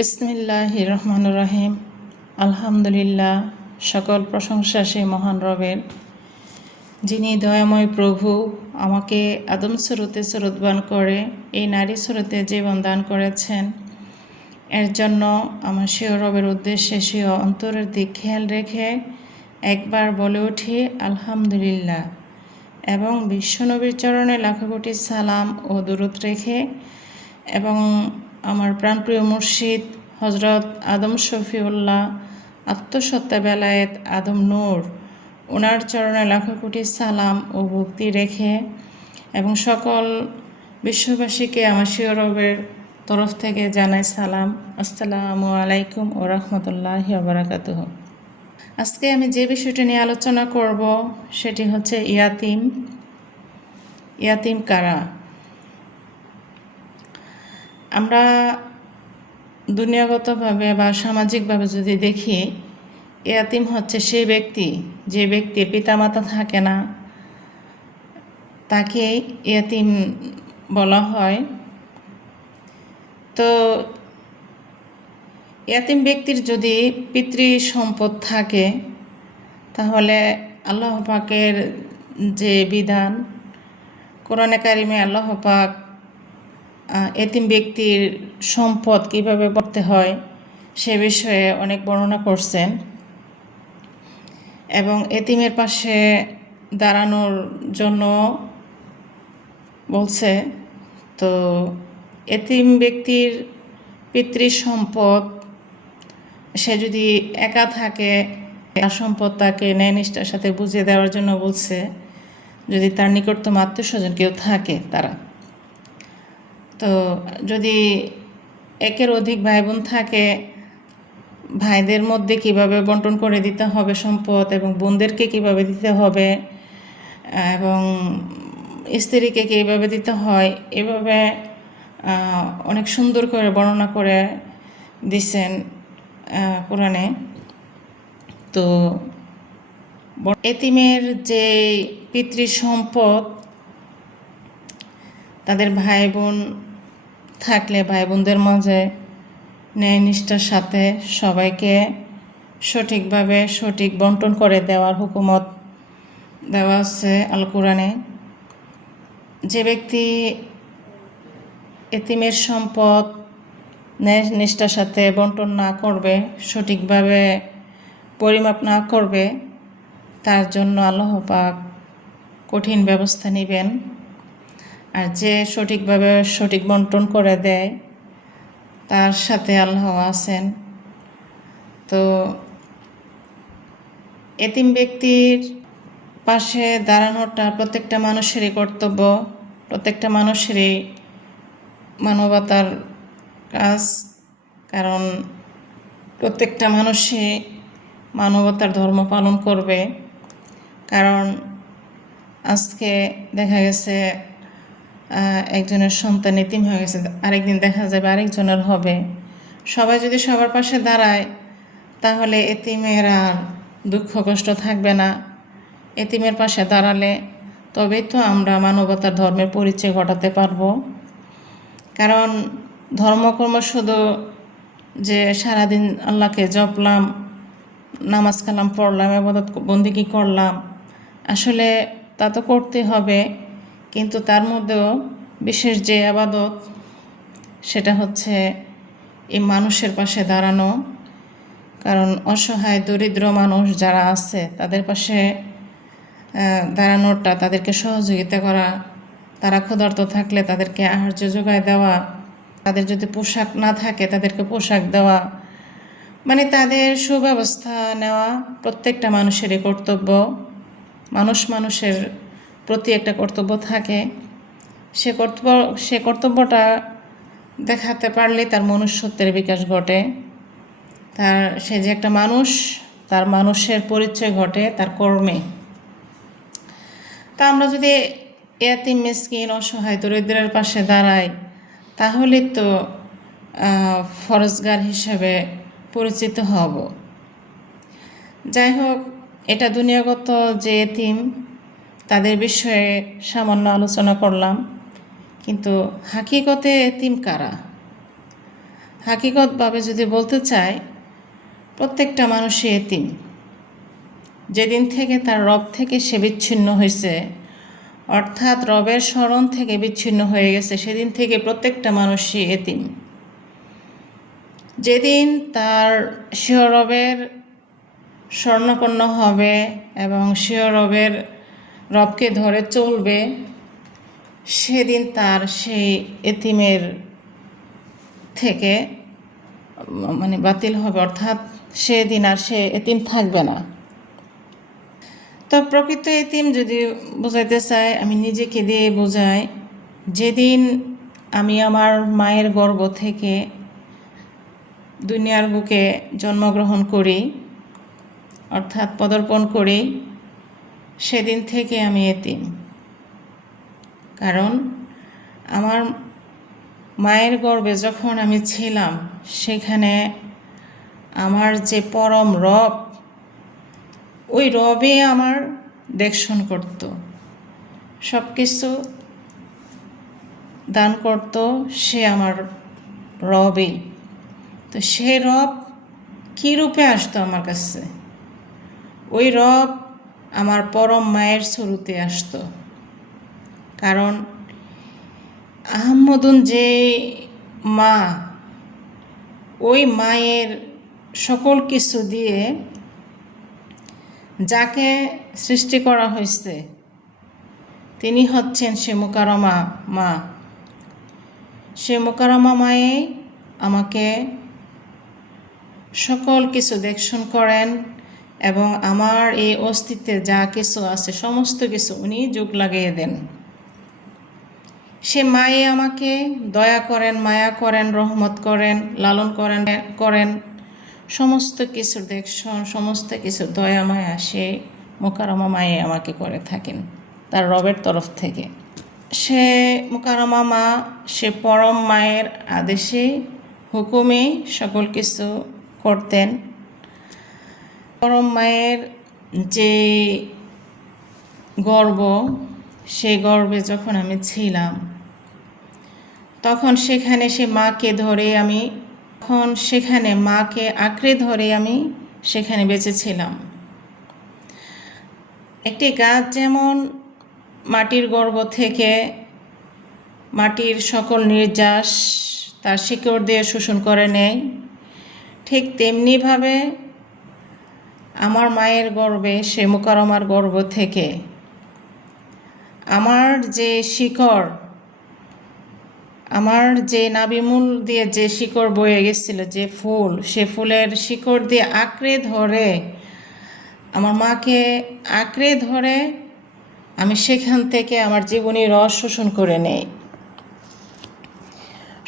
বিসমিল্লাহির রহমানির রহিম। আলহামদুলিল্লাহ, সকল প্রশংসা সেই মহান রবের, যিনি দয়াময় প্রভু আমাকে আদম স্রোতে স্রোতবান করে এই নারী স্রোতে জীবন দান করেছেন। এর জন্য আমার সেও রবের উদ্দেশ্যে সেও অন্তরের দিক খেয়াল রেখে একবার বলে উঠি আলহামদুলিল্লাহ, এবং বিশ্বনবীর চরণে লাখো কোটি সালাম ও দুরূদ রেখে এবং আমার প্রাণপ্রিয় মুর্শিদ হজরত আদম শফিউল্লাহ আত্মসত্তা বেলায়েত আদম নূর, ওনার চরণে লাখো কোটি সালাম ও ভক্তি রেখে এবং সকল বিশ্ববাসীকে আমার সেও রবের তরফ থেকে জানাই সালাম। আসসালামু আলাইকুম ও রহমতুল্লাহি ওয়া বারাকাতুহু। আজকে আমি যে বিষয়টি নিয়ে আলোচনা করব সেটি হচ্ছে ইয়াতিম কারা। আমরা দুনিয়াগতভাবে বা সামাজিকভাবে যদি দেখি, ইয়াতিম হচ্ছে সেই ব্যক্তি যে ব্যক্তির পিতামাতা থাকে না, তাকে ইয়াতিম বলা হয়। তো ইয়াতিম ব্যক্তির যদি পিতৃ সম্পদ থাকে, তাহলে আল্লাহ পাকের যে বিধান কোরআনে কারিমে আল্লাহ পাক এতিম ব্যক্তির সম্পদ কিভাবে পড়তে হয় সে বিষয়ে অনেক বর্ণনা করছেন এবং এতিমের পাশে দাঁড়ানোর জন্য বলছে। তো এতিম ব্যক্তির পিতৃ সম্পদ, সে যদি একা থাকে তার সম্পদ তাকে ন্যায় নিষ্ঠার সাথে বুঝিয়ে দেওয়ার জন্য বলছে, যদি তার নিকটতম আত্মীয় স্বজন কেউ থাকে তারা। তো যদি একের অধিক ভাই বোন থাকে, ভাইদের মধ্যে কিভাবে বন্টন করে দিতে হবে সম্পদ এবং বোনদেরকে কিভাবে দিতে হবে এবং স্ত্রীকে কীভাবে দিতে হয়, এভাবে অনেক সুন্দর করে বর্ণনা করে দিছেন কোরআনে। তো এতিমের যে পিতৃ সম্পদ, তাদের ভাই বোন থাকলে ভাই বোনদের মাঝে ন্যায় নিষ্ঠার সাথে সবাইকে সঠিকভাবে সঠিক বন্টন করে দেওয়ার হুকুমত দেওয়া আছে আল কোরআনে। যে ব্যক্তি এতিমের সম্পদ ন্যায় নিষ্ঠার সাথে বন্টন না করবে, সঠিকভাবে পরিমাপ না করবে, তার জন্য আল্লাহ পাক কঠিন ব্যবস্থা নেবেন। আর যে সঠিকভাবে সঠিক বন্টন করে দেয় তার সাথে আল্লাহ আছেন। তো এতিম ব্যক্তির পাশে দাঁড়ানোটা প্রত্যেকটা মানুষেরই কর্তব্য, প্রত্যেকটা মানুষেরই মানবতার কাজ। কারণ প্রত্যেকটা মানুষই মানবতার ধর্ম পালন করবে। কারণ আজকে দেখা গেছে একজনের সন্তান এতিম হয়ে গেছে, আরেকদিন দেখা যাবে আরেকজনের হবে। সবাই যদি সবার পাশে দাঁড়ায়, তাহলে এতিমের আর দুঃখ কষ্ট থাকবে না। এতিমের পাশে দাঁড়ালে তবেই তো আমরা মানবতার ধর্মের পরিচয় ঘটাতে পারবো। কারণ ধর্মকর্ম শুধু যে সারাদিন আল্লাহকে জপলাম, নামাজ কালাম পড়লাম, ইবাদত বন্দেগী করলাম, আসলে তা তো করতে হবে, কিন্তু তার মধ্যেও বিশেষ যে ইবাদত, সেটা হচ্ছে এই মানুষের পাশে দাঁড়ানো। কারণ অসহায় দরিদ্র মানুষ যারা আছে তাদের পাশে দাঁড়ানোটা, তাদেরকে সহযোগিতা করা, তারা ক্ষুধার্ত থাকলে তাদেরকে আহার্য যোগায় দেওয়া, তাদের যদি পোশাক না থাকে তাদেরকে পোশাক দেওয়া, মানে তাদের সুব্যবস্থা নেওয়া প্রত্যেকটা মানুষেরই কর্তব্য। মানুষের প্রতি একটা কর্তব্য থাকে। সে কর্তব্যটা দেখাতে পারলে তার মনুষ্যত্বের বিকাশ ঘটে, সে যে একটা মানুষ, তার মানুষের পরিচয় ঘটে তার কর্মে। তা আমরা যদি ইয়াতিম মিসকিন অসহায় দরিদ্রের পাশে দাঁড়াই, তাহলে তো ফরজগার হিসেবে পরিচিত হব। যাই হোক, এটা দুনিয়াগত যে এতিম তাদের বিষয়ে সামান্য আলোচনা করলাম, কিন্তু হাকিকতে এতিম কারা? হাকিকতভাবে যদি বলতে চাই, প্রত্যেকটা মানুষই এতিম। যেদিন থেকে তার রব থেকে সে বিচ্ছিন্ন হয়েছে, অর্থাৎ রবের স্মরণ থেকে বিচ্ছিন্ন হয়ে গেছে, সেদিন থেকে প্রত্যেকটা মানুষই এতিম। যেদিন তার স্বীয় রবের স্বর্ণপন্ন হবে এবং স্বীয় রবকে ধরে চলবে, সেদিন তার সেই এতিমের থেকে বাতিল হবে, অর্থাৎ সেদিন আর সে এতিম থাকবে না। তো প্রকৃত এতিম যদি বোঝাইতে চাই, আমি নিজেকে দিয়ে বোঝাই, যেদিন আমি আমার মায়ের গর্ভ থেকে দুনিয়ার বুকে জন্মগ্রহণ করি, অর্থাৎ পদার্পণ করি, সেদিন থেকে আমি এতিম। কারণ আমার মায়ের গর্ভে যখন আমি ছিলাম, সেখানে আমার যে পরম রব, ওই রবে আমার দেখশন করত, সব কিছু দান করত, সে আমার রবেই। তো সে রব কী রূপে আসতো আমার কাছে? ওই রব আমার পরম মায়ের শুরুতে আসতো। কারণ আহম্মদুন যে মা, ওই মায়ের সকল কিছু দিয়ে যাকে সৃষ্টি করা হয়েছে, তিনি হচ্ছেন সে মুকাররমা মা। সে মুকাররমা মায়ে আমাকে সকল কিছু দেখশন করেন এবং আমার এই অস্তিত্বে যা কিছু আছে সমস্ত কিছু উনি যোগ লাগিয়ে দেন। সে মায়ে আমাকে দয়া করেন, মায়া করেন, রহমত করেন, লালন করেন সমস্ত কিছুর দেখশন, সমস্ত কিছু দয়া মায়া সে মুকাররমা মায়ে আমাকে করে থাকেন তার রবের তরফ থেকে। সে মুকাররমা মা, সে পরম মায়ের আদেশে হুকুমে সকল কিছু করতেন। পরম মায়ের যে গর্ব, সেই গর্বে যখন আমি ছিলাম, তখন সেখানে সে মাকে ধরে আমি সেখানে মাকে আঁকড়ে ধরে আমি সেখানে বেঁচেছিলাম। একটি গাছ যেমন মাটির গর্ভ থেকে মাটির সকল নির্যাস তার শিকড় দিয়ে শোষণ করে নেয়, ঠিক তেমনিভাবে আমার মায়ের গর্ভে, সে মুকাররমার গর্ভ থেকে আমার যে শিকড়, আমার যে নাভিমূল দিয়ে যে শিকড় বয়ে গেছিল, যে ফুল, সে ফুলের শিকড় দিয়ে আঁকড়ে ধরে, আমার মাকে আঁকড়ে ধরে আমি সেখান থেকে আমার জীবনী রস শোষণ করে নেই।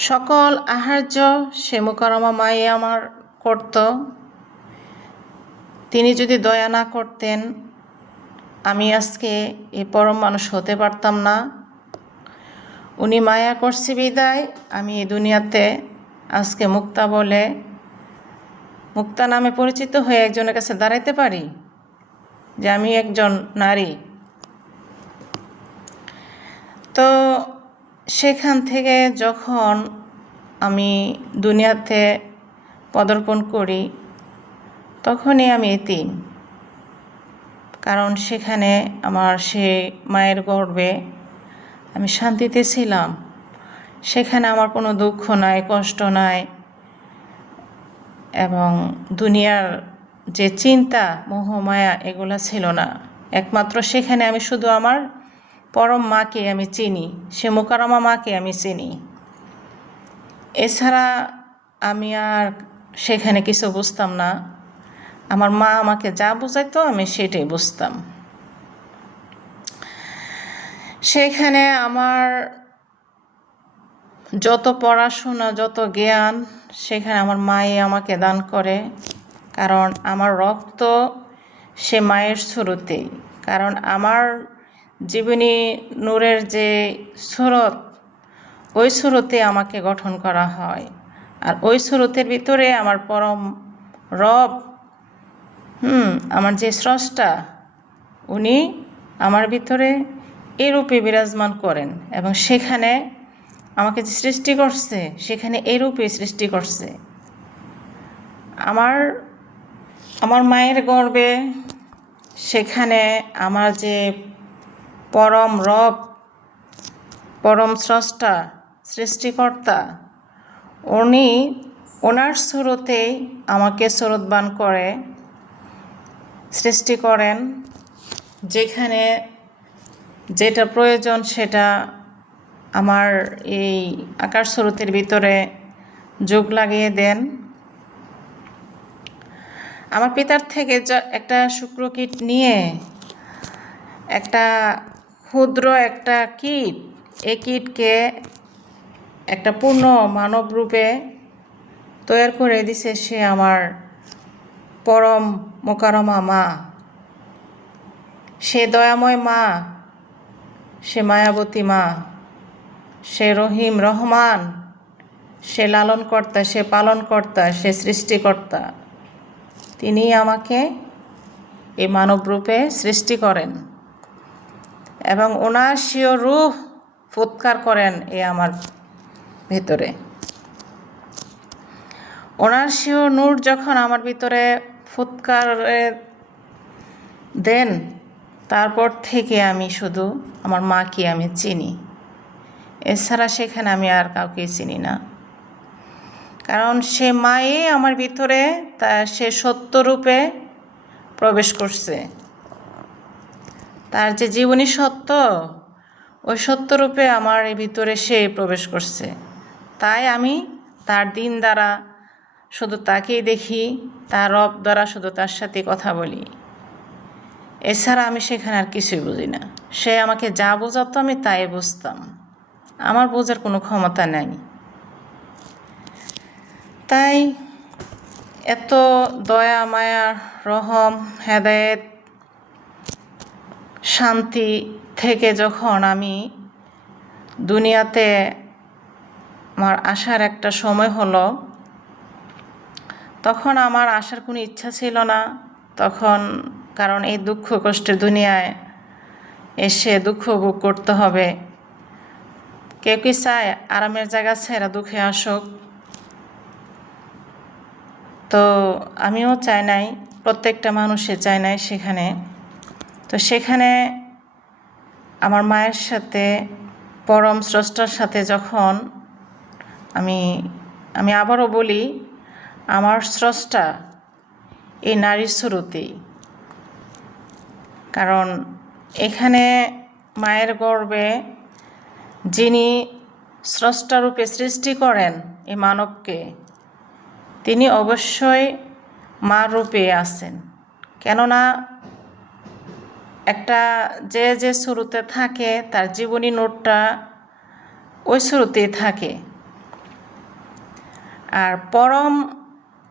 সকল আহার্য সে মুকাররমা মায়ে আমার করত। তিনি যদি দয়া না করতেন, আমি আজকে এই পরম মানুষ হতে পারতাম না। উনি মায়া করছে বিদায় আমি এই দুনিয়াতে আজকে মুক্তা নামে পরিচিত হয়ে একজনের কাছে দাঁড়াইতে পারি যে আমি একজন নারী। তো সেখান থেকে যখন আমি দুনিয়াতে পদার্পণ করি, তখনই আমি এতিম। কারণ সেখানে আমার সে মায়ের গর্ভে আমি শান্তিতে ছিলাম, সেখানে আমার কোনো দুঃখ নাই, কষ্ট নাই, এবং দুনিয়ার যে চিন্তা, মোহ মায়া, এগুলো ছিল না। একমাত্র সেখানে আমি শুধু আমার পরম মাকে আমি চিনি, সে মুকাররমা মাকে আমি চিনি। এছাড়া আমি আর সেখানে কিছু বুঝতাম না। আমার মা আমাকে যা বুঝাইতো আমি সেটাই বুঝতাম। সেখানে আমার যত পড়াশোনা, যত জ্ঞান, সেখানে আমার মায়ে আমাকে দান করে। কারণ আমার রক্ত সে মায়ের শুরুতেই। কারণ আমার জীবনী নূরের যে সুরত, ওই সুরতে আমাকে গঠন করা হয়। আর ওই সুরতের ভিতরে আমার পরম রব, আমার যে স্রষ্টা, উনি আমার ভিতরে এরূপে বিরাজমান করেন এবং সেখানে আমাকে যে সৃষ্টি করছে সেখানে এরূপে সৃষ্টি করছে। আমার আমার মায়ের গর্ভে সেখানে আমার যে পরম রব, পরম স্রষ্টা, সৃষ্টিকর্তা, উনি ওনার স্রোতেই আমাকে স্রোতবান করে সৃষ্টি করেন। যেখানে যেটা প্রয়োজন সেটা আমার এই আকাশ স্রোতের ভিতরে যোগ লাগিয়ে দেন। আমার পিতার থেকে একটা শুক্রকীট নিয়ে একটা ক্ষুদ্র একটা কীট, এই কীটকে একটা পূর্ণ মানব রূপে তৈরি করে দিছে সে আমার পরম মোকারমা মা। সে দয়াময় মা, সে মায়াবতী মা, সে রহিম রহমান, সে লালনকর্তা, সে পালনকর্তা, সে সৃষ্টিকর্তা। তিনি আমাকে এই মানব রূপে সৃষ্টি করেন এবং ওনার স্বীয় রূহ ফুৎকার করেন আমার ভিতরে। ওনার স্বীয় নূর যখন আমার ভিতরে ফুৎকার দেন, তারপর থেকে আমি শুধু আমার মাকে আমি চিনি, এছাড়া সেখানে আমি আর কাউকে চিনি না। কারণ সে মায়ে আমার ভিতরে সে সত্যরূপে প্রবেশ করছে। তার যে জীবনী সত্য, ওই সত্যরূপে আমার এই ভিতরে সে প্রবেশ করছে। তাই আমি তার দিন দ্বারা শুধু তাকেই দেখি, তার রব দ্বারা শুধু তার সাথে কথা বলি, এছাড়া আমি সেখানে আর কিছুই বুঝি না। সে আমাকে যা বোঝাতো আমি তাই বুঝতাম, আমার বোঝার কোনো ক্ষমতা নেই। তাই এত দয়া মায়া রহম হেদায়েত শান্তি থেকে যখন আমি দুনিয়াতে আমার আসার একটা সময় হলো, তখন আমার আসার কোনো ইচ্ছা ছিল না। তখন কারণ এই দুঃখ কষ্টের দুনিয়ায় এসে দুঃখ ভোগ করতে হবে। কেউ কি চায় আরামের জায়গা ছেড়ে দুঃখে আসুক? তো আমিও চাই নাই, প্রত্যেকটা মানুষে চায় নাই সেখানে। তো সেখানে আমার মায়ের সাথে, পরম স্রষ্টার সাথে যখন আমি আবারও বলি, আমার স্রষ্টা এই নারীর স্রোতেই। কারণ এখানে মায়ের গর্ভে যিনি স্রষ্টারূপে সৃষ্টি করেন এই মানবকে, তিনি অবশ্যই মা রূপে আছেন। কেননা একটা যে শুরুতে থাকে তার জীবনী নোটটা ওই শুরুতেই থাকে। আর পরম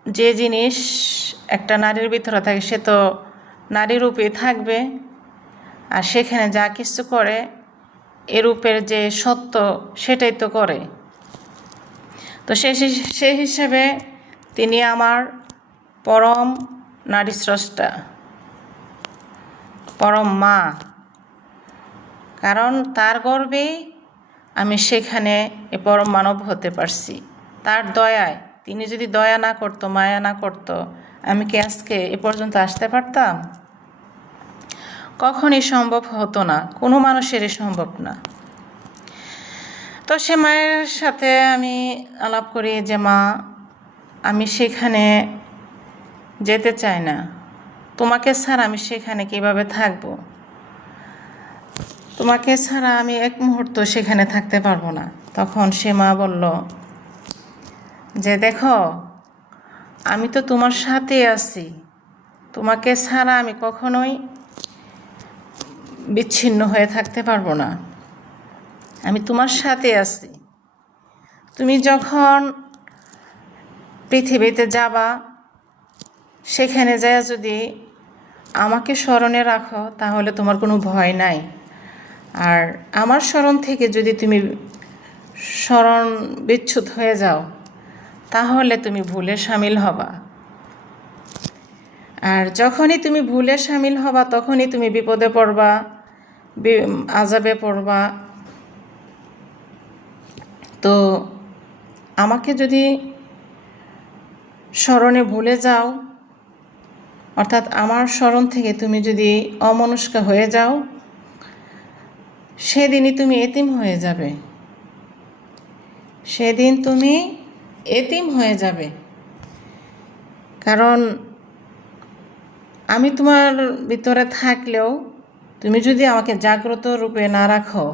যে জিনিস একটা নারীর ভিতরে থাকে সে তো নারী রূপে থাকবে, আর সেখানে যা কিছু করে এ রূপের যে সত্য সেটাই তো করে। তো সেই হিসেবে তিনি আমার পরম নারী স্রষ্টা, পরম মা। কারণ তার গর্ভেই আমি সেখানে এ পরম মানব হতে পারছি। তার দয়ায়, তিনি যদি দয়া না করতো, মায়া না করতো, আমি কি আজকে এ পর্যন্ত আসতে পারতাম? কখনই সম্ভব হতো না, কোনো মানুষেরই সম্ভব না। তো সে মায়ের সাথে আমি আলাপ করি যে মা, আমি সেখানে যেতে চাই না, তোমাকে ছাড়া আমি সেখানে কিভাবে থাকবো? তোমাকে ছাড়া আমি এক মুহূর্ত সেখানে থাকতে পারবো না। তখন সে মা বলল যে দেখো, আমি তো তোমার সাথে আছি, তোমাকে ছাড়া আমি কখনোই বিচ্ছিন্ন হয়ে থাকতে পারবো না, আমি তোমার সাথে আছি। তুমি যখন পৃথিবীতে যাবা, সেখানে যায় যদি আমাকে স্মরণে রাখো তাহলে তোমার কোনো ভয় নাই। আর আমার স্মরণ থেকে যদি তুমি স্মরণ বিচ্যুত হয়ে যাও তাহলে তুমি ভুলে সামিল হবা। আর যখনই তুমি ভুলে সামিল হবা তখনই তুমি বিপদে পড়বা, আযাবে পড়বা। তো আমাকে যদি স্মরণে ভুলে যাও, অর্থাৎ আমার স্মরণ থেকে তুমি যদি অমনস্ক হয়ে যাও, সেদিনই তুমি এতিম হয়ে যাবে, সেদিন তুমি এতিম হয়ে যাবে। কারণ আমি তোমার ভিতরে থাকলেও তুমি যদি আমাকে জাগ্রত রূপে না রাখো,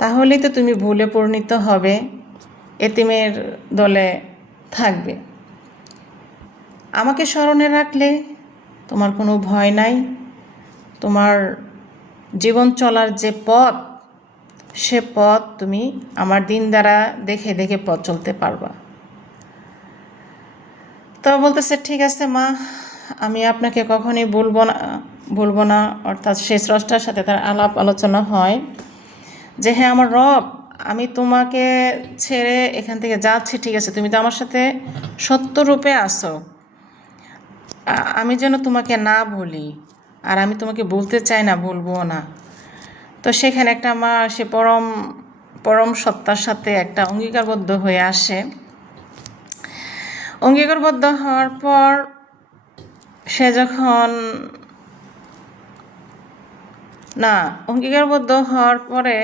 তাহলেই তো তুমি ভুলে পরিণত হবে, এতিমের দলে থাকবে। আমাকে স্মরণে রাখলে তোমার কোনো ভয় নাই, তোমার জীবন চলার যে পথ, সে পথ তুমি আমার দিন দ্বারা দেখে দেখে পথ চলতে পারবা। তো বলতেছে, ঠিক আছে মা, আমি আপনাকে কখনই বলবো না। অর্থাৎ সে স্রষ্টার সাথে তার আলাপ আলোচনা হয় যে হ্যাঁ আমার রব, আমি তোমাকে ছেড়ে এখান থেকে যাচ্ছি, ঠিক আছে, তুমি তো আমার সাথে সত্যরূপে আসো, আমি যেন তোমাকে না বলি, আর আমি তোমাকে বলতে চাই না, বলবো না। তো সেখানে একটা আমার সে পরম সত্তার সাথে একটা অঙ্গীকারবদ্ধ হয়ে আসে। অঙ্গীকারবদ্ধ হওয়ার পর সে যখন অঙ্গীকারবদ্ধ হওয়ার পরে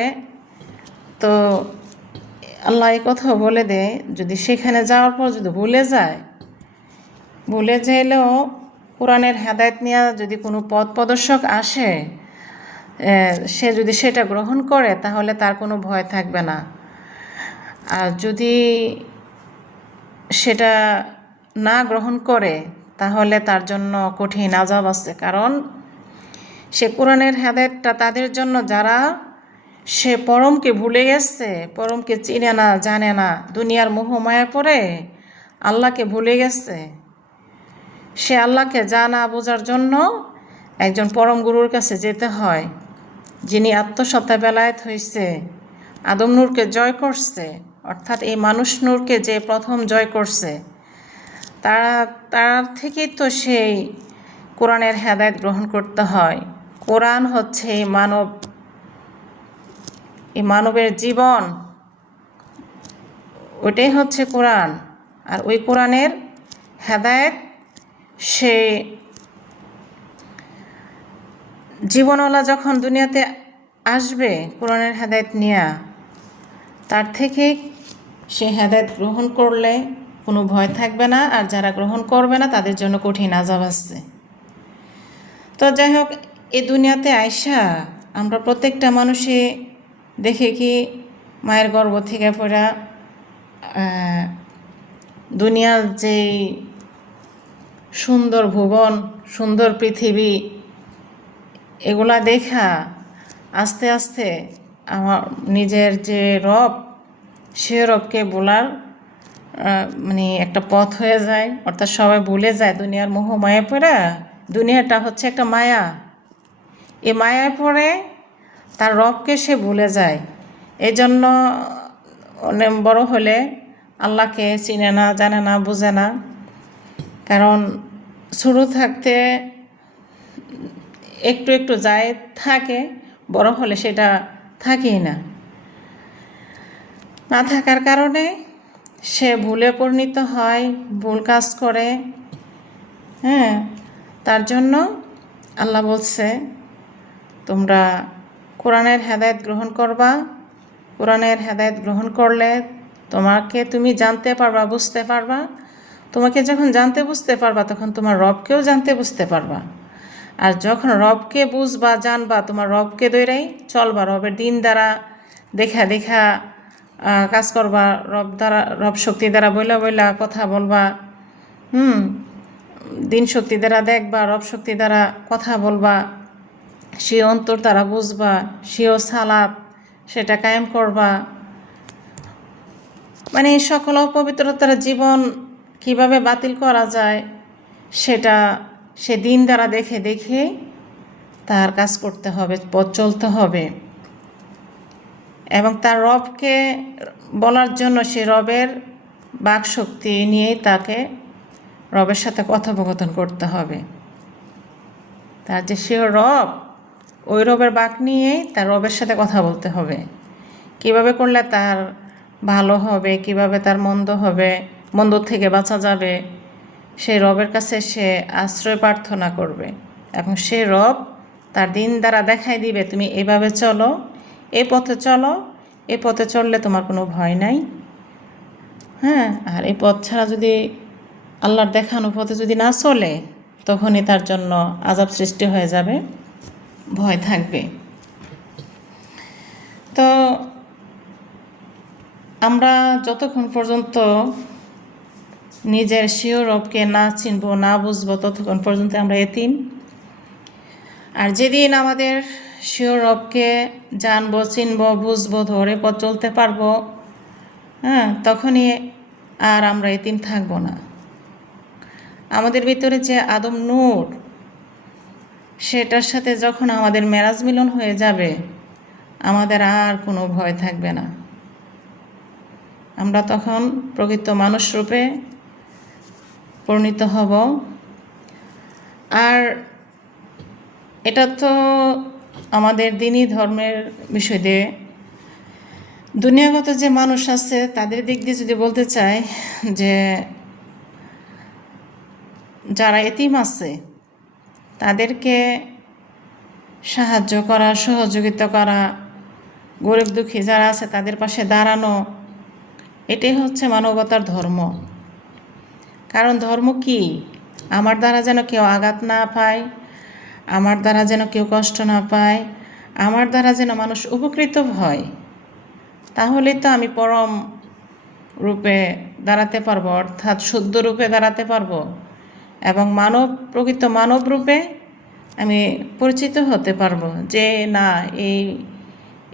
তো আল্লাহ এই কথা বলে দেয়, যদি সেখানে যাওয়ার পর যদি ভুলে যাইলেও কোরআনের হেদায়েত নিয়ে যদি কোনো পথ প্রদর্শক আসে, সে যদি সেটা গ্রহণ করে তাহলে তার কোনো ভয় থাকবে না। আর যদি সেটা না গ্রহণ করে তাহলে তার জন্য কঠিন আযাব আছে। কারণ সে কোরআনের হেদায়েতটা তাদের জন্য যারা সে পরমকে ভুলে গেছে, পরমকে চিনে না, জানে না, দুনিয়ার মোহমায়া পড়ে আল্লাহকে ভুলে গেছে। সে আল্লাহকে জানা বোঝার জন্য একজন পরম গুরুর কাছে যেতে হয়, যিনি আত্মসত্তা বেলায়েত হয়েছে, আদম নূরকে জয় করছে, অর্থাৎ এই মানুষ নূরকে যে প্রথম জয় করছে, তার থেকেই তো সেই কোরআনের হেদায়েত গ্রহণ করতে হয়। কোরআন হচ্ছে এই মানবের জীবন, ওইটাই হচ্ছে কোরআন। আর ওই কোরআনের হেদায়েত সে জীবনওয়ালা যখন দুনিয়াতে আসবে কোরআনের হেদায়েত নিয়ে, তার থেকে সে হেদায়েত গ্রহণ করলে কোনো ভয় থাকবে না, আর যারা গ্রহণ করবে না তাদের জন্য কঠিন আযাব আছে। তো যাই হোক, এই দুনিয়াতে আইসা আমরা প্রত্যেকটা মানুষে দেখে কি মায়ের গর্ভ থেকে পড়া দুনিয়ার যেই সুন্দর ভুবন, সুন্দর পৃথিবী, এগুলা দেখা আস্তে আস্তে আমার নিজের যে রব, সে রবকে বলার মানে একটা পথ হয়ে যায়। অর্থাৎ সবাই ভুলে যায় দুনিয়ার মোহ মায়া পড়ে, দুনিয়াটা হচ্ছে একটা মায়া, এই মায়ায় পড়ে তার রবকে সে ভুলে যায়। এই জন্য অনেক বড় হলে আল্লাহকে চিনে না, জানে না, বুঝে না। কারণ শুরু থাকতে একটু একটু যায় থাকে, বড় হলে সেটা থাকেই না থাকার কারণে সে ভুলে পরিণত হয়, ভুল কাজ করে। তার জন্য আল্লাহ বলছে, তোমরা কোরআনের হেদায়েত গ্রহণ করবা। কোরআনের হেদায়েত গ্রহণ করলে তুমি জানতে পারবা, বুঝতে পারবা। তোমাকে যখন জানতে বুঝতে পারবা তখন তোমার রবকেও জানতে বুঝতে পারবা। আর যখন রবকে বুঝবা, জানবা, তোমার রবকে দৈরাই চলবা, রবের দিন দ্বারা দেখা দেখা কাজ করবা, রব শক্তি দ্বারা বইলা কথা বলবা, দিন শক্তি দ্বারা দেখবা, রব শক্তি দ্বারা কথা বলবা, সে অন্তর দ্বারা বুঝবা, সেও সালাত সেটা কায়েম করবা। মানে সকল অপবিত্রতার জীবন কিভাবে বাতিল করা যায় সেটা সে দিন দ্বারা দেখে দেখে তার কাজ করতে হবে, পথ চলতে হবে। এবং তার রবকে বলার জন্য সে রবের বাকশক্তি নিয়েই তাকে রবের সাথে কথোপকথন করতে হবে। তার যে সে রব, ওই রবের বাক নিয়েই তার রবের সাথে কথা বলতে হবে। কিভাবে করলে তার ভালো হবে, কিভাবে তার মন্দ হবে, মন্দ থেকে বাঁচা যাবে, সেই রবের কাছে সে আশ্রয় প্রার্থনা করবে এবং সে রব তার দিন দ্বারা দেখাই দিবে, তুমি এভাবে চলো, এই পথে চলো, এই পথে চললে তোমার কোনো ভয় নাই। হ্যাঁ, আর এই পথ ছাড়া যদি আল্লাহর দেখানো পথে যদি না চলে, তখনই তার জন্য আযাব সৃষ্টি হয়ে যাবে, ভয় থাকবে। তো আমরা যতক্ষণ পর্যন্ত নিজের স্বীয় রবকে না চিনব, না বুঝবো, ততক্ষণ পর্যন্ত আমরা এতিম। আর যেদিন আমাদের স্বীয় রবকে জানবো, চিনবো, বুঝবো, ধরে পথ চলতে পারবো, হ্যাঁ, তখনই আর আমরা এতিম থাকবো না। আমাদের ভিতরে যে আদম নূর, সেটার সাথে যখন আমাদের মেরাজ মিলন হয়ে যাবে, আমাদের আর কোনো ভয় থাকবে না। আমরা তখন প্রকৃত মানুষ রূপে পরিণত হব। আর এটা তো আমাদের দিনই ধর্মের বিষয় দিয়ে। দুনিয়াগত যে মানুষ আছে তাদের দিক দিয়ে যদি বলতে চাই, যে যারা এতিম আছে তাদেরকে সাহায্য করা, সহযোগিতা করা, গরিব দুঃখী যারা আছে তাদের পাশে দাঁড়ানো, এটাই হচ্ছে মানবতার ধর্ম। কারণ ধর্ম কি? আমার দ্বারা যেন কেউ আঘাত না পায়, আমার দ্বারা যেন কেউ কষ্ট না পায়, আমার দ্বারা যেন মানুষ উপকৃত হয়, তাহলেই তো আমি পরম রূপে দাঁড়াতে পারবো, অর্থাৎ শুদ্ধ রূপে দাঁড়াতে পারবো এবং প্রকৃত মানব রূপে আমি পরিচিত হতে পারবো, যে না,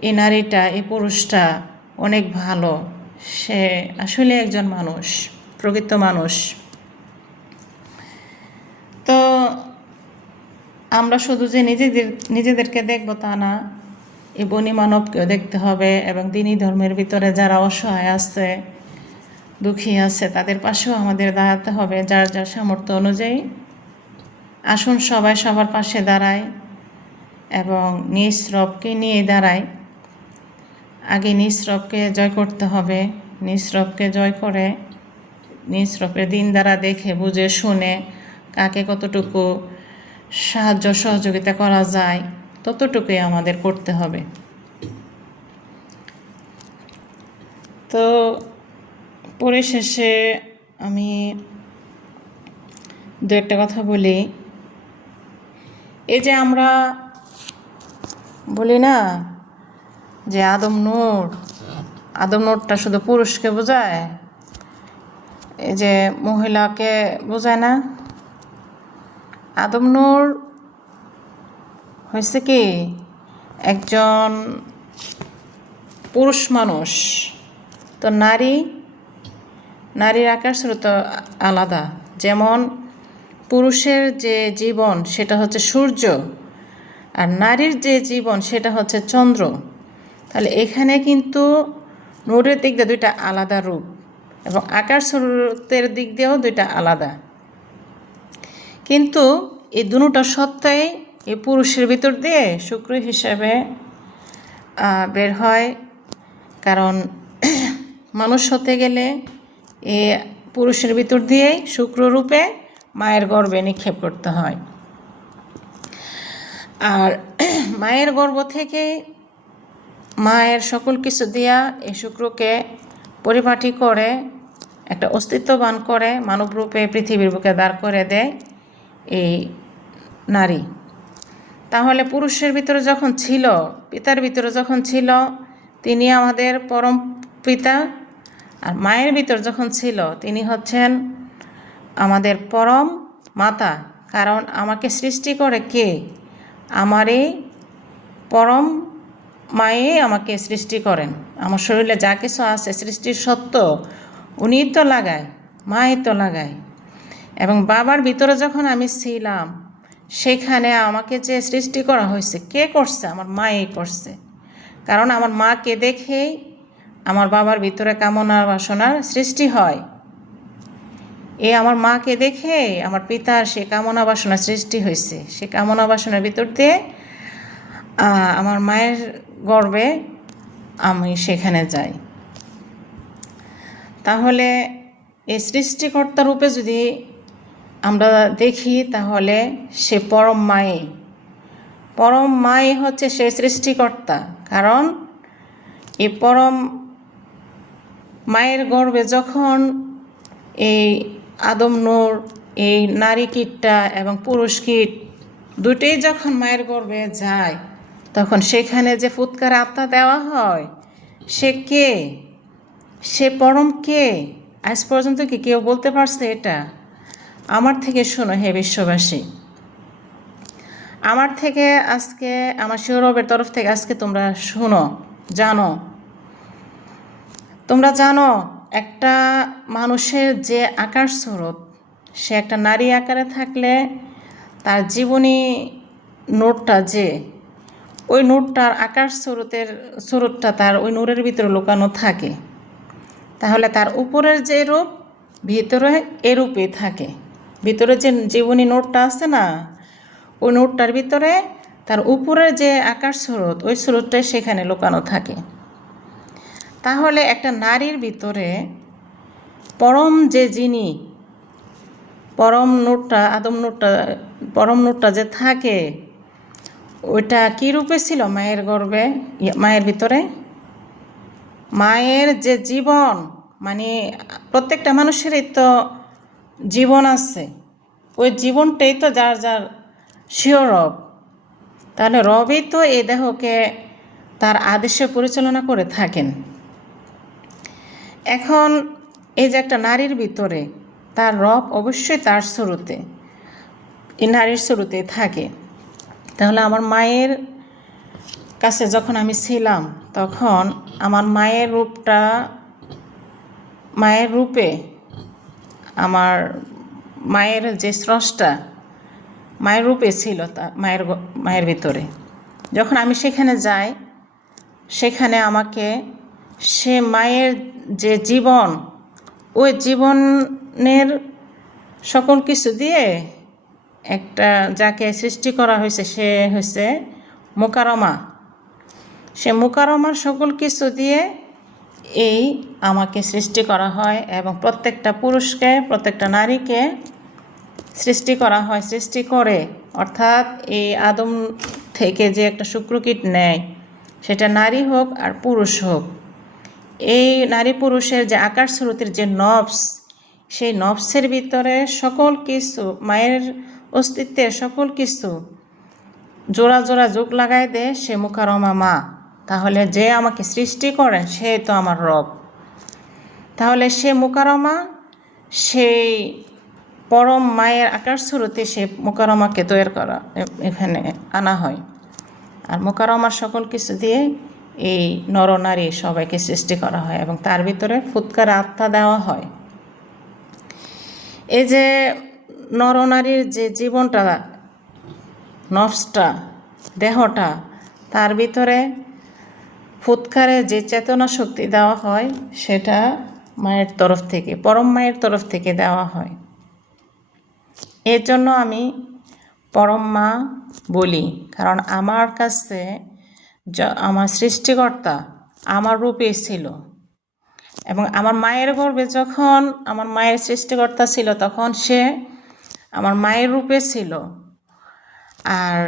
এই নারীটা, এই পুরুষটা অনেক ভালো, সে আসলে একজন মানুষ, প্রকৃত মানুষ। তো আমরা শুধু যে নিজেদেরকে দেখবো তা না, এই বনি মানবকেও দেখতে হবে এবং দিনী ধর্মের ভিতরে যারা অসহায় আছে, দুঃখী আছে, তাদের পাশেও আমাদের দাঁড়াতে হবে যার যার সামর্থ্য অনুযায়ী। আসুন সবাই সবার পাশে দাঁড়ায় এবং নিজ রবকে নিয়ে দাঁড়ায়। আগে নিজ রবকে জয় করতে হবে। নিজ রবকে জয় করে নিজ রবের দিন দ্বারা দেখে বুঝে শুনে কাকে কতটুকু সাহায্য সহযোগিতা করা যায়, ততটুকুই আমাদের করতে হবে। তো পরিশেষে আমি দু একটা কথা বলি। এই যে আমরা বলি না যে আদম নূরটা শুধু পুরুষকে বোঝায়, এই যে মহিলাকে বোঝায় না। আদম নূর হয়েছে কি একজন পুরুষ মানুষ। তো নারীর আকার স্রোত আলাদা। যেমন পুরুষের যে জীবন সেটা হচ্ছে সূর্য, আর নারীর যে জীবন সেটা হচ্ছে চন্দ্র। তাহলে এখানে কিন্তু নূরের দিক দিয়ে দুইটা আলাদা রূপ এবং আকার স্রোতের দিক দিয়েও দুইটা আলাদা। কিন্তু এই দুটো সত্ত্বেই এই পুরুষের ভিতর দিয়ে শুক্র হিসাবে বের হয়। কারণ মানুষ হতে গেলে এ পুরুষের ভিতর দিয়েই শুক্ররূপে মায়ের গর্ভে নিক্ষেপ করতে হয়। আর মায়ের গর্ভ থেকে মায়ের সকল কিছু দিয়া এই শুক্রকে পরিপাটি করে একটা অস্তিত্ববান করে মানবরূপে পৃথিবীর বুকে দাঁড় করে দেয় এই নারী। তাহলে পুরুষের ভিতরে যখন ছিল, পিতার ভিতরে যখন ছিল, তিনি আমাদের পরম পিতা। আর মায়ের ভিতর যখন ছিল, তিনি হচ্ছেন আমাদের পরম মাতা। কারণ আমাকে সৃষ্টি করে কে? আমারই পরম মায়ে আমাকে সৃষ্টি করেন। আমার শরীরে যা কিছু আছে সৃষ্টির সত্য উনিই তো লাগায়, মাই তো লাগায়। এবং বাবার ভিতরে যখন আমি ছিলাম, সেখানে আমাকে যে সৃষ্টি করা হয়েছে, কে করছে? আমার মাই করছে। কারণ আমার মাকে দেখেই আমার বাবার ভিতরে কামনা বাসনার সৃষ্টি হয়। আমার মাকে দেখে আমার পিতার সে কামনা বাসনার সৃষ্টি হয়েছে। সে কামনা বাসনার ভিতর দিয়ে আমার মায়ের গর্ভে আমি সেখানে যাই। তাহলে এই সৃষ্টিকর্তা রূপে যদি আমরা দেখি তাহলে সে পরম মাই হচ্ছে সে সৃষ্টিকর্তা। কারণ এই পরম মায়ের গর্ভে যখন এই আদম নূর, এই নারী কীটটা এবং পুরুষ কীট দুটোই যখন মায়ের গর্ভে যায়, তখন সেখানে যে ফুৎকার আত্মা দেওয়া হয়, সে কে? সে পরম কে? আজ পর্যন্ত কি কেউ বলতে পারছে এটা? আমার থেকে শোনো হে বিশ্ববাসী, আমার থেকে আজকে, আমার সৌরভের তরফ থেকে আজকে তোমরা শোনো, তোমরা জানো একটা মানুষের যে আকার স্বরূপ, সে একটা নারী আকারে থাকলে তার জীবনী নোটটা যে ওই নোটটার আকার স্বরূপটা তার ওই নূরের ভিতরে লুকানো থাকে। তাহলে তার উপরের যে রূপ ভিতরে এ রূপে থাকে। ভিতরে যে জীবনী নোটটা আছে না, ওই নোটটার ভিতরে তার উপরের যে আকার স্রোত, ওই স্রোতটাই সেখানে লুকানো থাকে। তাহলে একটা নারীর ভিতরে পরম যে যিনি, পরম নোটটা, পরম নোটটা যে থাকে, ওইটা কী রূপে ছিল মায়ের গর্ভে, মায়ের ভিতরে? মায়ের যে জীবন, মানে প্রত্যেকটা মানুষেরই তো জীবন আছে, ওই জীবনটাই তো যার যার স্বীয় রব। তাহলে রবই তো এই দেহকে তার আদেশে পরিচালনা করে থাকেন। এখন এই যে একটা নারীর ভিতরে তার রব অবশ্যই তার শুরুতে, এই নারীর শুরুতে থাকে। তাহলে আমার মায়ের কাছে যখন আমি ছিলাম, তখন আমার মায়ের রূপে আমার মায়ের যে স্রষ্টা মায়ের রূপে ছিল, তা মায়ের ভিতরে যখন আমি সেখানে যাই, সেখানে আমাকে সে মায়ের যে জীবন, ওই জীবনের সকল কিছু দিয়ে একটা যাকে সৃষ্টি করা হয়েছে, সে হয়েছে মুকারমা। সে মুকারমার সকল কিছু দিয়ে এই আমাকে সৃষ্টি করা হয়, এবং প্রত্যেকটা পুরুষকে, প্রত্যেকটা নারীকে সৃষ্টি করা হয়, সৃষ্টি করে। অর্থাৎ এই আদম থেকে যে একটা শুক্রকীট নেয়, সেটা নারী হোক আর পুরুষ হোক, এই নারী পুরুষের যে আকার স্রোতের যে নফস, সেই নফসের ভিতরে সকল কিছু, মায়ের অস্তিত্বের সকল কিছু জোড়া জোড়া যোগ লাগাই দেয় সে মুকারমা মা। তাহলে যে আমাকে সৃষ্টি করেন সে তো আমার রব। তাহলে সে মুকারমা, সেই পরম মায়ের আকার স্রোতে সে মুকারমাকে তৈরি করা, এখানে আনা হয়। আর মুকারমার সকল কিছু দিয়ে এই নরনারী সবাইকে সৃষ্টি করা হয়, এবং তার ভিতরে ফুৎকার আত্মা দেওয়া হয়। এই যে নরনারীর যে জীবনটা, নফসটা, দেহটা, তার ভিতরে ফুৎকারে যে চেতনা শক্তি দেওয়া হয়, সেটা মায়ের তরফ থেকে, পরম মায়ের তরফ থেকে দেওয়া হয়। এর জন্য আমি পরম মা বলি, কারণ আমার কাছে আমার সৃষ্টিকর্তা আমার রূপে ছিল, এবং আমার মায়ের গর্ভে যখন আমার মায়ের সৃষ্টিকর্তা ছিল, তখন সে আমার মায়ের রূপে ছিল। আর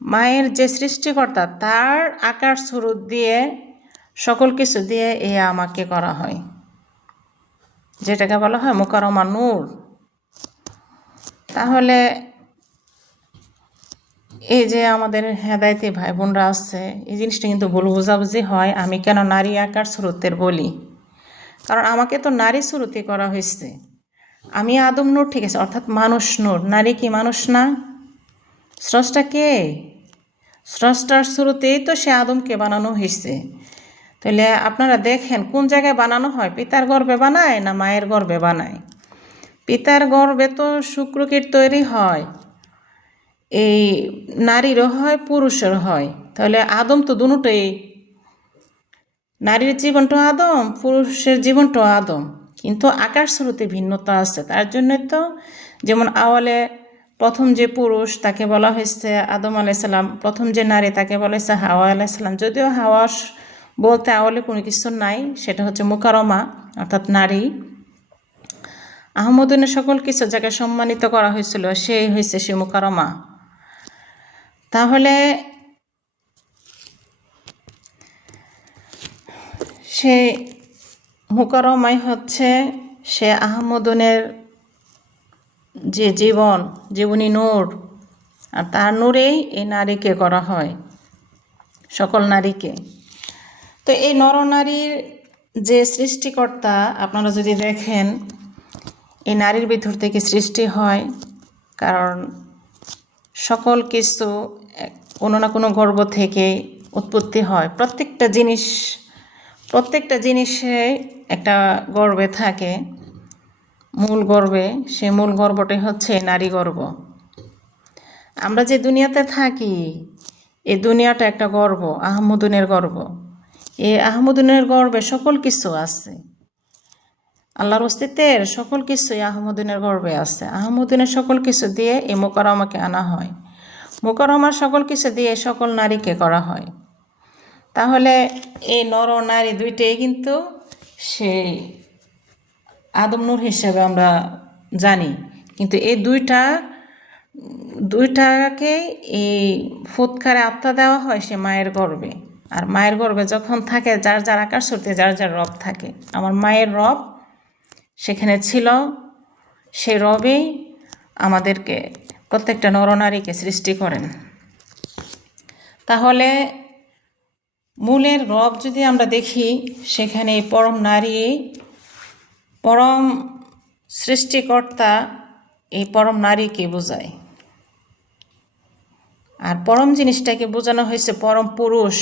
মায়ের যে সৃষ্টিকর্তা, তার আকার স্বরূপ দিয়ে সকল কিছু দিয়ে এ আমাকে করা হয়, যেটাকে বলা হয় মুকারমা নূর। তাহলে এই যে আমাদের হেদায়েতি ভাই বোনরা আছে, এই জিনিসটা কিন্তু ভুল বোঝাবুঝি হয়। আমি কেন নারী আকার স্রোতের বলি? কারণ আমাকে তো নারী স্রোতে করা হয়েছে। আমি আদম নূর, ঠিক আছে, অর্থাৎ মানুষ নূর। নারী কি মানুষ না? স্রষ্টা কে? স্রষ্টার স্রোতেই তো সে আদমকে বানানো হয়েছে। তাহলে আপনারা দেখেন কোন জায়গায় বানানো হয়, পিতার গর্ভে বানায় না মায়ের গর্ভে বানায়? পিতার গর্ভে তো শুক্রকীট তৈরি হয়, এই নারীরও হয় পুরুষের হয়। তাহলে আদম তো দুটোই, নারীর জীবনটা আদম, পুরুষের জীবনটাও আদম, কিন্তু আকাশ স্রোতে ভিন্নতা আছে। তার জন্যই তো যেমন আওয়ালে প্রথম যে পুরুষ তাকে বলা হয়েছে আদম আলাইসাল্লাম, প্রথম যে নারী তাকে বলা হয়েছে হাওয়া আলাইসাল্লাম। যদিও হাওয়া বলতে আওয়ালে কোনো কিছু নাই, সেটা হচ্ছে মুকাররমা অর্থাৎ নারী। আহমদুনের সকল কিছু যাকে সম্মানিত করা হয়েছিল সেই হয়েছে সে মুকাররমা। তাহলে সে মুকাররমাই হচ্ছে সে আহমদুনের যে জীবনী নূর, আর তার নূরেই এই নারীকে করা হয়, সকল নারীকে। তো এই নরনারীর যে সৃষ্টিকর্তা আপনারা যদি দেখেন, এই নারীর ভিতর থেকে সৃষ্টি হয়, কারণ সকল কিছু কোনো না কোনো গর্ভ থেকে উৎপত্তি হয়। প্রত্যেকটা জিনিসে একটা গর্ভে থাকে, মূল গর্ভে। সে মূল গর্ভটাই হচ্ছে নারী গর্ভ। আমরা যে দুনিয়াতে থাকি, এই দুনিয়াটা একটা গর্ভ, আহমদুনের গর্ভ। এই আহমদুনের গর্ভে সকল কিছু আছে, আল্লাহর অস্তিত্বের সকল কিছুই আহমদুনের গর্ভে আছে। আহমদুনের সকল কিছু দিয়ে এই মুকাররমাকে আনা হয়, মুকাররমার সকল কিছু দিয়ে সকল নারীকে করা হয়। তাহলে এই নর নারী দুইটাই কিন্তু সেই আদম নূর হিসেবে আমরা জানি, কিন্তু এই দুইটাকে এই ফুৎকারে আত্মা দেওয়া হয় সে মায়ের গর্ভে। আর মায়ের গর্ভে যখন থাকে, যার যার আকার সূত্রে যার যার রব থাকে। আমার মায়ের রব সেখানে ছিল, সেই রবেই আমাদেরকে প্রত্যেকটা নরনারীকে সৃষ্টি করেন। তাহলে মূলের রব যদি আমরা দেখি, সেখানে পরম নারী, পরম সৃষ্টিকর্তা, এই পরম নারীকে বোঝায়। আর পরম জিনিসটাকে বোঝানো হয়েছে পরম পুরুষ।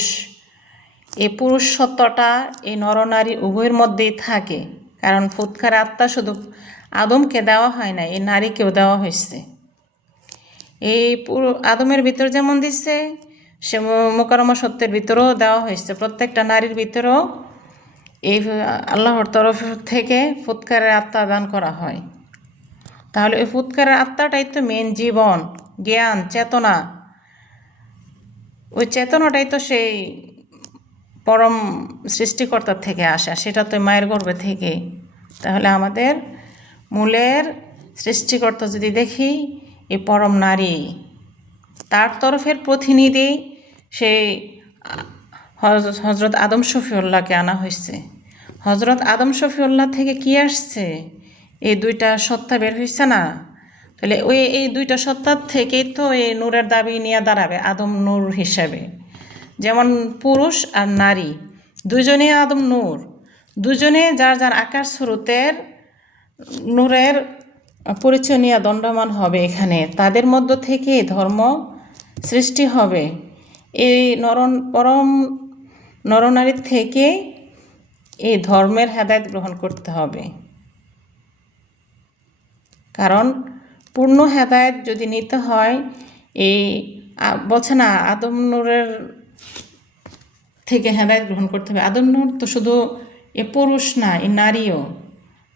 এই পুরুষ সত্তাটা এই নরনারী উভয়ের মধ্যেই থাকে, কারণ ফুৎকার আত্মা শুধু আদমকে দেওয়া হয় না, এই নারীকেও দেওয়া হয়েছে। এই আদমের ভিতর যেমন দিচ্ছে, সে মুকাররমা সত্যের ভিতরেও দেওয়া হয়েছে। প্রত্যেকটা নারীর ভিতরেও এই আল্লাহর তরফ থেকে ফুৎকারের আত্মা দান করা হয়। তাহলে ওই ফুৎকারের আত্মাটাই তো মেন জীবন, জ্ঞান, চেতনা। ওই চেতনাটাই তো সেই পরম সৃষ্টিকর্তার থেকে আসা, সেটা তো মায়ের গর্ভে থেকে। তাহলে আমাদের মূলের সৃষ্টিকর্তা যদি দেখি, এই পরম নারী, তার তরফের প্রতিনিধি সেই হজরত আদম শফিউল্লাহকে আনা হয়েছে। হজরত আদম শফিউল্লাহ থেকে কি আসছে? এই দুইটা সত্তা বের হয়েছে না? তাহলে এই দুইটা সত্তার থেকেই তো এই নূরের দাবি নিয়ে দাঁড়াবে আদম নূর হিসাবে। যেমন পুরুষ আর নারী দুজনেই আদম নূর, দুজনে যার যার আকার স্রোতের নূরের পরিচয় নিয়ে দণ্ডমান হবে। এখানে তাদের মধ্য থেকে ধর্ম সৃষ্টি হবে। এই পরম নরনারীর থেকে এই ধর্মের হেদায়েত গ্রহণ করতে হবে, কারণ পূর্ণ হেদায়েত যদি নিতে হয়, এই বলছে না আদম নূরের থেকে হেদায়েত গ্রহণ করতে হবে। আদম নূর তো শুধু এ পুরুষ না, এ নারীও,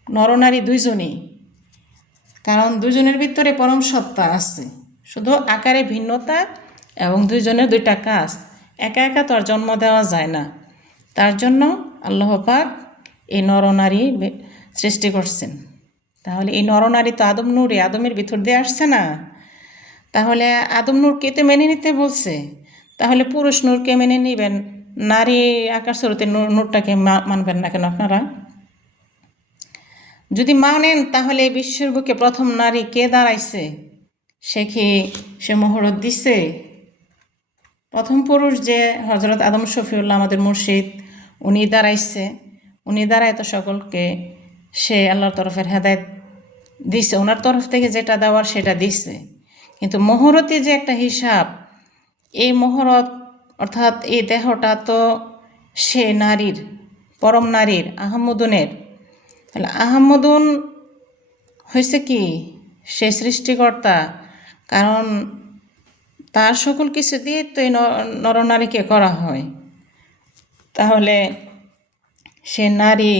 নরনারী দুইজনেই, কারণ দুজনের ভিতরে পরম সত্তা আছে, শুধু আকারে ভিন্নতা এবং দুইজনের দুইটা কাজ। একা একা তো আর জন্ম দেওয়া যায় না, তার জন্য আল্লাহ পাক এই নরনারী সৃষ্টি করছেন। তাহলে এই নরনারী তো আদম নূরে, আদমের ভিতর দিয়ে আসছে না? তাহলে আদম নূরকে তো মেনে নিতে বলছে, তাহলে পুরুষ নূরকে মেনে নিবেন, নারী আকার স্রোতের নূরটাকে মানবেন না কেন আপনারা? যদি মানেন, তাহলে বিশ্বের বুকে প্রথম নারী কে দাঁড়াইছে? সে মহরত দিছে। প্রথম পুরুষ যে হজরত আদম শফিউল্লাহ, আমাদের মুর্শিদ, উনি দাঁড়াইছে। উনি দাঁড়ায় তো সকলকে সে আল্লাহর তরফের হেদায়েত দিছে, ওনার তরফ থেকে যেটা দেওয়ার সেটা দিছে। কিন্তু মহরতি যে একটা হিসাব, এই মহরত অর্থাৎ এই দেহটা তো সে নারীর, পরম নারীর, আহমদুনের। তাহলে আহমদুন হয়েছে কি? সে সৃষ্টিকর্তা, কারণ তার সকল কিছু দিয়ে তো এই নরনারীকে করা হয়। তাহলে সে নারী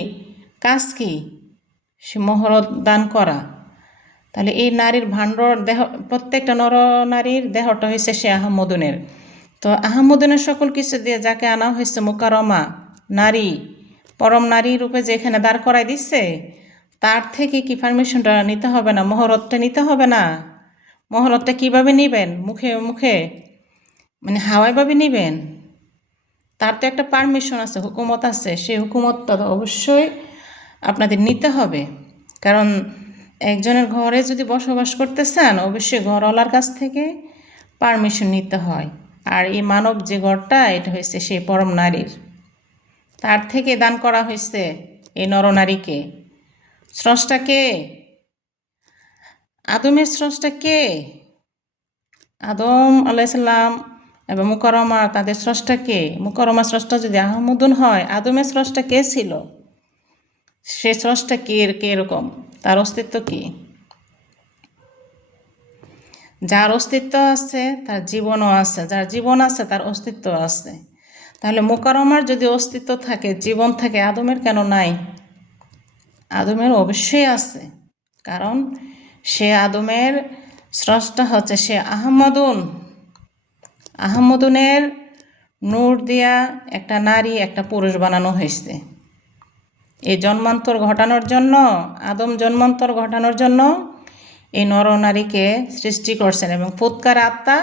কাজ কি? সে মহরত দান করা। তাহলে এই নারীর ভাণ্ডর দেহ, প্রত্যেকটা নরনারীর দেহটা হয়েছে সে আহমদুনের। তো আহমদুনের সকল কিছু দিয়ে যাকে আনা হয়েছে মুকাররমা, নারী, পরম নারী রূপে যেখানে দাঁড় করাই দিচ্ছে, তার থেকে কি পারমিশনটা নিতে হবে না? মহরতটা নিতে হবে না? মহরতটা কিভাবে নেবেন? মুখে মুখে, মানে হাওয়াইভাবে নেবেন? তার তো একটা পারমিশন আছে, হুকুমত আছে। সেই হুকুমতটা তো অবশ্যই আপনাদের নিতে হবে। কারণ একজনের ঘরে যদি বসবাস করতে চান, অবশ্যই ঘরওয়ালার কাছ থেকে পারমিশন নিতে হয়। আর এই মানব যে ঘরটা, এটা হয়েছে সেই পরম নারীর, তার থেকে দান করা হয়েছে এই নরনারীকে। স্রষ্টা কে? আদমের স্রষ্টা কে? আদম আলাইসাল্লাম এবং মুকাররমা, তাদের স্রষ্টা কে? মুকাররমা স্রষ্টা যদি আহমদুন হয়, আদমের স্রষ্টা কে ছিল? সে স্রষ্টা কে, এরকম তার অস্তিত্ব কি? যার অস্তিত্ব আছে তার জীবনও আছে, যার জীবন আছে তার অস্তিত্ব আছে। তাহলে মুকাররমার যদি অস্তিত্ব থাকে, জীবন থাকে, আদমের কেন নাই? আদমের অবশ্যই আছে, কারণ সে আদমের স্রষ্টা হচ্ছে সে আহমদুন। আহমদুনের নূর দিয়া একটা নারী একটা পুরুষ বানানো হয়েছে এই জন্মান্তর ঘটানোর জন্য। আদম জন্মান্তর ঘটানোর জন্য এই নরনারীকে সৃষ্টি করছেন এবং ফুৎকার আত্মা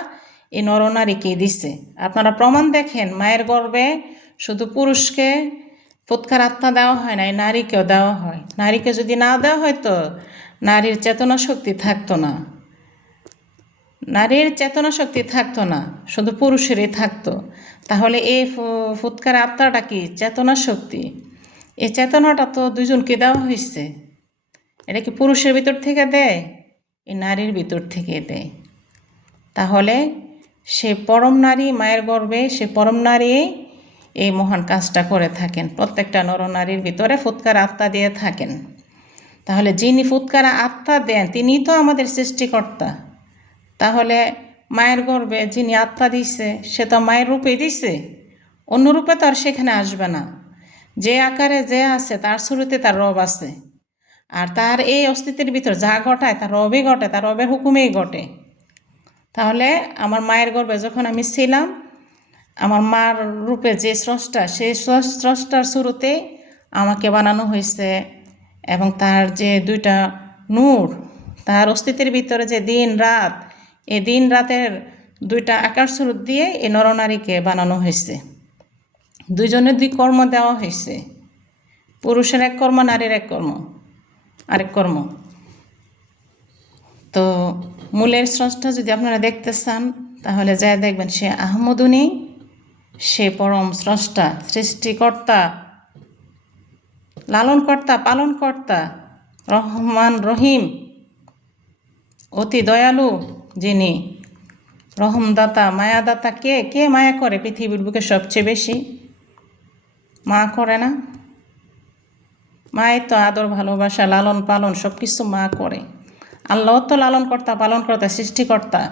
এই নরনারীকে দিচ্ছে। আপনারা প্রমাণ দেখেন, মায়ের গর্ভে শুধু পুরুষকে ফুৎকার আত্মা দেওয়া হয় না, এই নারীকেও দেওয়া হয়। নারীকে যদি না দেওয়া হয় তো নারীর চেতনা শক্তি থাকতো না, নারীর চেতনা শক্তি থাকতো না, শুধু পুরুষেরই থাকতো। তাহলে এই ফুৎকার আত্মাটা কি? চেতনা শক্তি। এই চেতনাটা তো দুজনকে দেওয়া হয়েছে। এটা কি পুরুষের ভিতর থেকে দেয়? এই নারীর ভিতর থেকে দেয়। তাহলে সে পরম নারী, মায়ের গর্ভে সে পরম নারী এই মহান কাজটা করে থাকেন। প্রত্যেকটা নরনারীর ভিতরে ফুৎকার আত্মা দিয়ে থাকেন। তাহলে যিনি ফুৎকার আত্মা দেন তিনিই তো আমাদের সৃষ্টিকর্তা। তাহলে মায়ের গর্ভে যিনি আত্মা দিছে সে তো মায়ের রূপে দিছে, অন্য রূপে তো আর সেখানে আসবে না। যে আকারে যে আছে তার শুরুতে তার রব আছে, আর তার এই অস্তিত্বের ভিতর যা ঘটায় তার রবই ঘটে, তার রবের হুকুমেই ঘটে। তাহলে আমার মায়ের গর্ভে যখন আমি ছিলাম, আমার মার রূপে যে স্রষ্টা, সেই স্রষ্টার শুরুতে আমাকে বানানো হয়েছে। এবং তার যে দুইটা নূর, তার অস্তিত্বের ভিতরে যে দিন রাত, এই দিন রাতের দুইটা আকার স্বরূপ দিয়ে এই নরনারীকে বানানো হয়েছে। দুইজনের দুই কর্ম দেওয়া হয়েছে, পুরুষের এক কর্ম, নারীর এক কর্ম, আরেক কর্ম। তো মূলের স্রষ্টা যদি আপনারা দেখতে চান, তাহলে যা দেখবেন সে আহমদুনি, সে পরম স্রষ্টা, সৃষ্টিকর্তা, লালনকর্তা, পালনকর্তা, রহমান রহিম, অতি দয়ালু যিনি, রহমদাতা, মায়াদাতা। কে কে মায়া করে পৃথিবীর বুকে সবচেয়ে বেশি? মা করে না? মায়ের তো আদর, ভালোবাসা, লালন পালন সব কিছু মা করে। আল্লাহ তো লালনকর্তা, পালনকর্তা, সৃষ্টিকর্তা,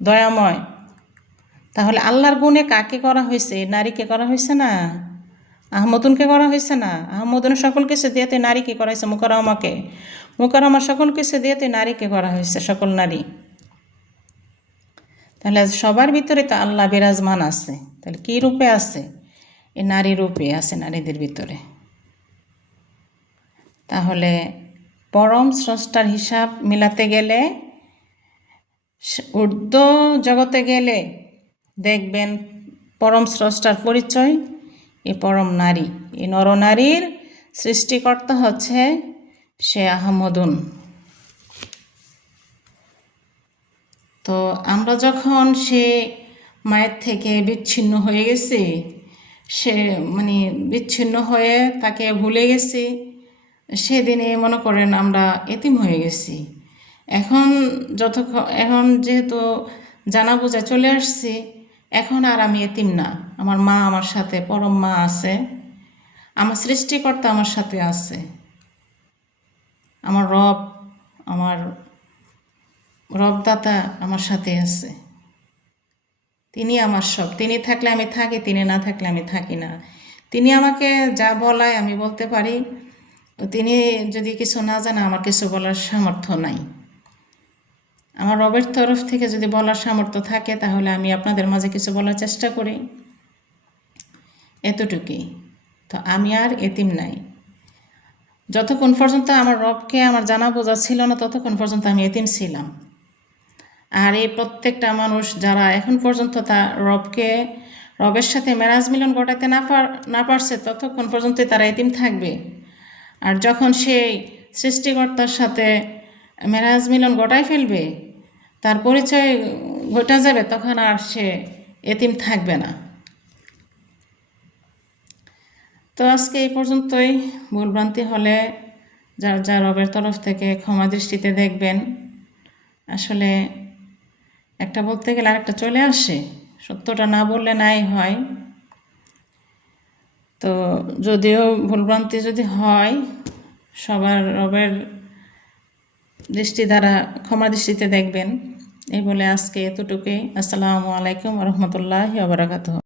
দয়াময়। তাহলে আল্লাহর গুণে কাকে করা হয়েছে? নারীকে করা হয়েছে না? আহমদুনকে করা হয়েছে না? আহমদুন সকল কিছু দিয়ে তুই নারীকে করা হয়েছে, মুকাররমাকে। মুকাররমা সকল কিছু দিয়ে তুই নারীকে করা হয়েছে, সকল নারী। তাহলে সবার ভিতরে তো আল্লাহ বিরাজমান আছে। তাহলে কী রূপে আছে? এই নারী রূপে আছে, নারীদের ভিতরে। তাহলে পরম স্রষ্টার হিসাব মিলাতে গেলে, ঊর্ধ্ব জগতে গেলে দেখবেন পরম স্রষ্টার পরিচয় এই পরম নারী। এই নরনারীর সৃষ্টিকর্তা হচ্ছে সে আহমদুন। তো আমরা যখন সে মায়ের থেকে বিচ্ছিন্ন হয়ে গেছি, সে মানে বিচ্ছিন্ন হয়ে তাকে ভুলে গেছি, সেদিনে মনে করেন আমরা এতিম হয়ে গেছি। এখন যেহেতু জানা বোঝা চলে আসছি, এখন আর আমি এতিম না। আমার মা আমার সাথে, পরম মা আছে, আমার সৃষ্টিকর্তা আমার সাথে আছে, আমার রব, আমার রবদাতা আমার সাথে আছে। তিনি আমার সব। তিনি থাকলে আমি থাকি, তিনি না থাকলে আমি থাকি না। তিনি আমাকে যা বলায় আমি বলতে পারি, তিনি যদি কিছু না জানে আমার কিছু বলার সামর্থ্য নাই। আমার রবের তরফ থেকে যদি বলার সামর্থ্য থাকে, তাহলে আমি আপনাদের মাঝে কিছু বলার চেষ্টা করি। এতটুকুই। তো আমি আর এতিম নাই। যতক্ষণ পর্যন্ত আমার রবকে আমার জানা বোঝা ছিল না, ততক্ষণ পর্যন্ত আমি এতিম ছিলাম। আর এই প্রত্যেকটা মানুষ যারা এখন পর্যন্ত রবের সাথে মেরাজ মিলন ঘটাতে না পারছে, ততক্ষণ পর্যন্তই তারা এতিম থাকবে। আর যখন সেই সৃষ্টিকর্তার সাথে মেরাজ মিলন ঘটাই ফেলবে, তার পরিচয় ঘটা যাবে, তখন আর সে এতিম থাকবে না। তো আজকে এই পর্যন্তই। ভুলভ্রান্তি হলে যার যার রবের তরফ থেকে ক্ষমা দৃষ্টিতে দেখবেন। আসলে একটা বলতে গেলে আরেকটা চলে আসে, সত্যটা না বললে নাই হয়। তো যদিও ভুলভ্রান্তি যদি হয়, সবার রবের দৃষ্টি দ্বারা ক্ষমা দৃষ্টিতে দেখবেন। এই বলে আজকে এতটুকুই। আসসালামু আলাইকুম ওয়া রাহমাতুল্লাহি ওয়া বারাকাতুহু।